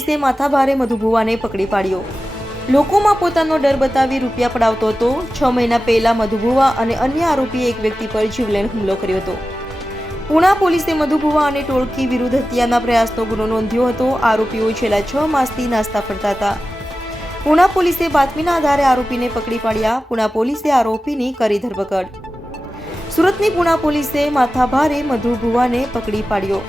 પોલીસે માથાભારે મધુભુવાને પકડી પાડ્યો। લોકોમાં પોતાનો ડર બતાવી રૂપિયા પડાવતો હતો। 6 મહિના પહેલા મધુભુવા અને અન્ય આરોપીએ એક વ્યક્તિ પર જીવલેણ હુમલો કર્યો હતો। પુણા પોલીસે મધુભુવા અને ટોળકી વિરુદ્ધ હત્યાના પ્રયાસનો ગુનો નોંધ્યો હતો। આરોપીઓ છેલ્લા 6 માસથી નાસ્તા ફરતા હતા। પુણા પોલીસે બાતમીના આધારે આરોપીને પકડી પાડ્યા। પુણા પોલીસે આરોપીની કરી ધરપકડ। સુરતની પુણા પોલીસે માથાભારે મધુભુવાને પકડી પાડ્યો।